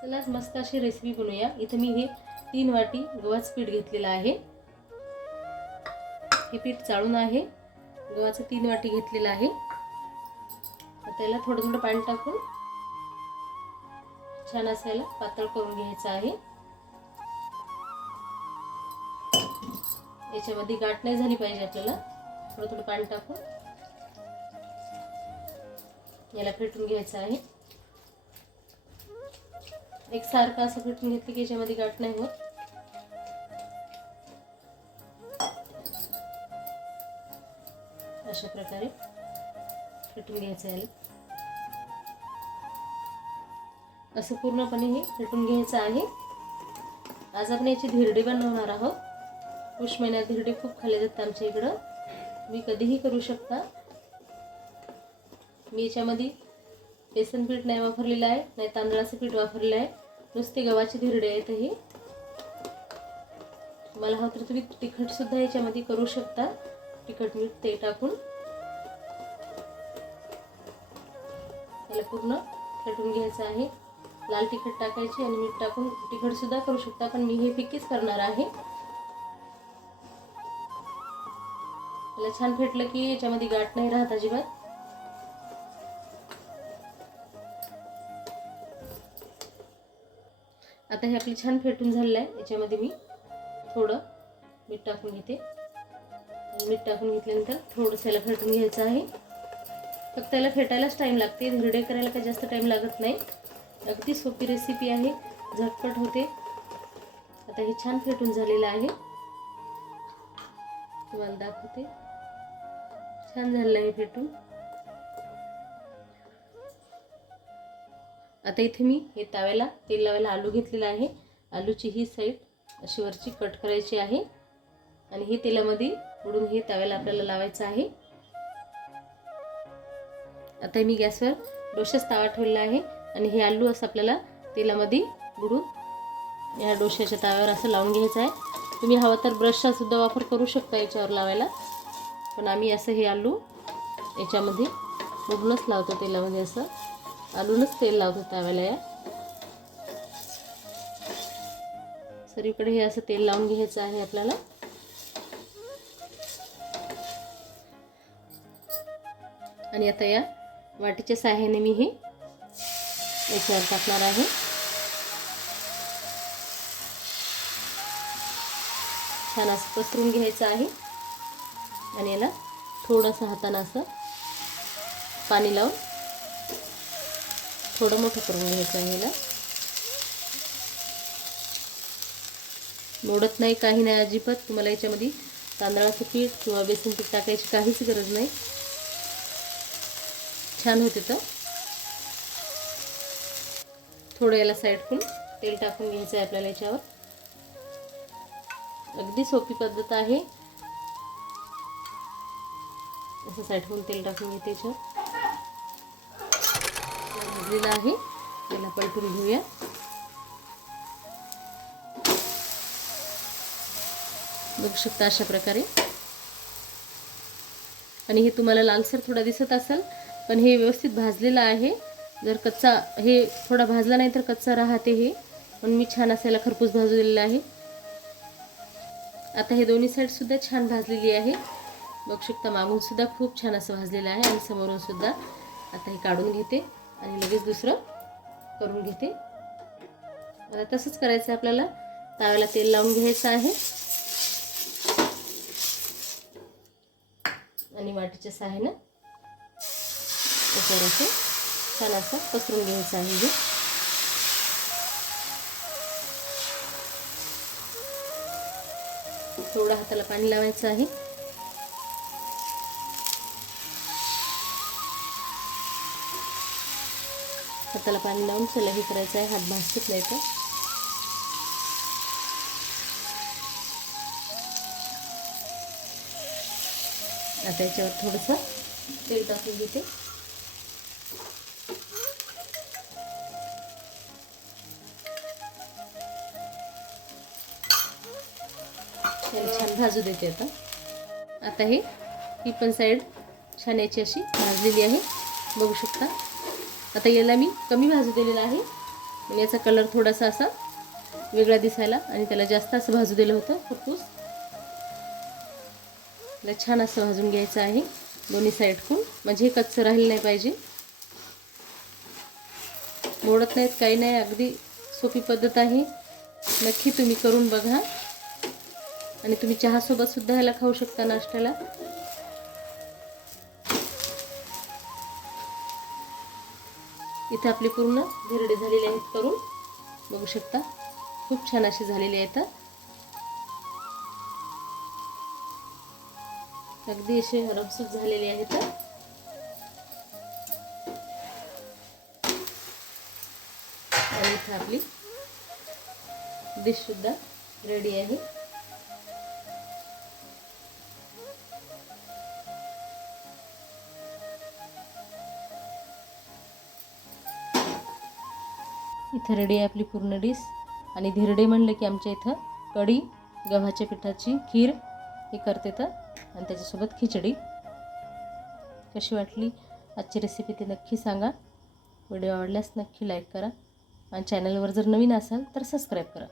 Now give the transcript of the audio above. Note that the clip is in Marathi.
चला मस्त अशी रेसिपी बनवूया. इथं मी हे तीन वाटी गव्हाचं पीठ घेतलेलं आहे. हे पीठ चाळून आहे. गव्हाचं तीन वाटी घेतलेलं आहे. त्याला थोडं थोडं पाणी टाकून छान असायला पातळ करून घ्यायचं आहे. याच्यामध्ये गाठ नाही झाली पाहिजे आपल्याला. थोडं थोडं पाणी टाकून याला फेटून घ्यायचं आहे. एक सारखं असं कुठून घेतलं की याच्यामध्ये गाठ नाही होत. अशा प्रकारे फेटून घ्यायचं आहे. असं पूर्णपणे हे फेटून घ्यायचं आहे. आज आपण याची धिरडी बनवणार आहोत. पुष महिन्यात धिरडी खूप खाल्ले जातात आमच्या इकडं. तुम्ही कधीही करू शकता. मी याच्यामध्ये बेसन पीठ नाही वापरलेलं आहे नाही तांदळाचं पीठ वापरलेलं आहे. नुसते गव्हाचे धिरडे आहेत हे. मला हवं तर तुम्ही तिखट सुद्धा याच्यामध्ये करू शकता. तिखट मीठ ते टाकून. याला पूर्ण फेटून घ्यायचं आहे. लाल तिखट टाकायची आणि मीठ टाकून तिखट सुद्धा करू शकता पण मी हे फिक्कीच करणार आहे. याला छान फेटलं की याच्यामध्ये गाठ नाही राहत अजिबात. आता हे आपलं छान फेटून झालेलं आहे याच्यामध्ये मी थोडं मीठ टाकून घेते. मीठ टाकून घेतल्यानंतर थोडंसं याला फेटून घ्यायचं आहे. फक्त याला फेटायलाच टाईम लागते. धिरडे करायला काही जास्त टाईम लागत नाही. अगदी सोपी रेसिपी आहे. झटपट होते. आता हे छान फेटून झालेलं आहे. तुम्हाला दाखवते. छान झालेलं आहे फेटून. आता इथे मी हे तव्याला तेल लावायला आलू घेतलेला आहे. आलूची ही साईड अशी वरची कट करायची आहे. आणि हे तेलामध्ये बुडून हे तव्याला आपल्याला लावायचं आहे. आता मी गॅसवर डोशाच तावा ठेवलेला आहे. आणि हे आलू असं आपल्याला तेलामध्ये बुडून या डोशाच्या तव्यावर असं लावून घ्यायचं आहे. तुम्ही हवं तर ब्रशचा सुद्धा वापर करू शकता याच्यावर लावायला. पण आम्ही असं हे आलू याच्यामध्ये बुडूनच लावतो तेलामध्ये असं. आलूनच तेल लावतो ताव्याला या. सरीकडे हे असं तेल लावून घ्यायचं आहे आपल्याला. आणि आता या वाटीच्या सहाय्याने मी हे याच्यावर टाकणार आहे. छान असं पसरून घ्यायचं आहे. आणि याला थोडंसं हातानं असं पाणी लावून थोडं मोठं करून घ्यायचं आहे याला. मोडत नाही काही नाही अजिबात. तुम्हाला याच्यामध्ये तांदळाचं पीठ किंवा बेसन पीठ टाकायची काहीच गरज नाही. छान होते तर. थोडं याला साईडकून तेल टाकून घ्यायचं आहे आपल्याला याच्यावर. अगदी सोपी पद्धत आहे. असं साईडकून तेल टाकून घेते याच्यावर. भाजलेला आहे. याला पलटून घेऊया. बघू शकता अशा प्रकारे. आणि हे तुम्हाला लालसर थोडा दिसत असेल पण हे व्यवस्थित भाजलेलं आहे. जर कच्चा हे थोडा भाजला नाही तर कच्चा राहते हे. पण मी छान असायला खरपूस भाजलेलं आहे. आता हे दोन्ही साईडसुद्धा छान भाजलेली आहे. बघू शकता मागून सुद्धा खूप छान असं भाजलेलं आहे आणि समोरून सुद्धा. आता हे काढून घेते. आणि लगेच दुसरं करून घेते. आता तसंच करायचं आहे आपल्याला. ताव्याला तेल लावून घ्यायचं आहे. आणि वाटीच्या सहाय्यानं त्याच्यावर असं छान असं पसरून घ्यायचं आहे हे थोडं हाताला पाणी लावायचं आहे. हाताला पाणी लावून चला हे करायचं आहे. हात भाजत नाही तर आता याच्यावर थोडंसं तेल टाकून घेते. छान भाजू देते आता. आता हे ही पण साईड छान याची अशी भाजलेली आहे. बघू शकता. आता याला मी कमी भाजू दिलेला आहे. याचा कलर थोडासा असा वेगळा दिसायला आणि त्याला जास्त असं भाजू दिलं होतं फुटपूस त्याला छान असं भाजून घ्यायचं आहे दोन्ही साईडकून म्हणजे हे कच्चं राहिलं नाही पाहिजे. मोडत नाहीत काही नाही अगदी सोपी पद्धत आहे. नक्की तुम्ही करून बघा. आणि तुम्ही चहासोबतसुद्धा ह्याला खाऊ शकता नाश्त्याला. इथं आपली पूर्ण धिरडे झालेले आहेत करून. बघू शकता खूप छान असे झालेले आहेत. अगदी असे रमसूट झालेले आहेत. आणि इथं आपली डिश सुद्धा रेडी आहे. इथं रेडी आहे आपली पूर्ण डिश. आणि धिरडे म्हणलं की आमच्या इथं कढी गव्हाच्या पिठाची खीर हे करते तर. आणि त्याच्यासोबत खिचडी. कशी वाटली? आजची रेसिपी ते नक्की सांगा. व्हिडिओ आवडल्यास नक्की लाईक करा. आणि चॅनलवर जर नवीन असाल तर सबस्क्राईब करा.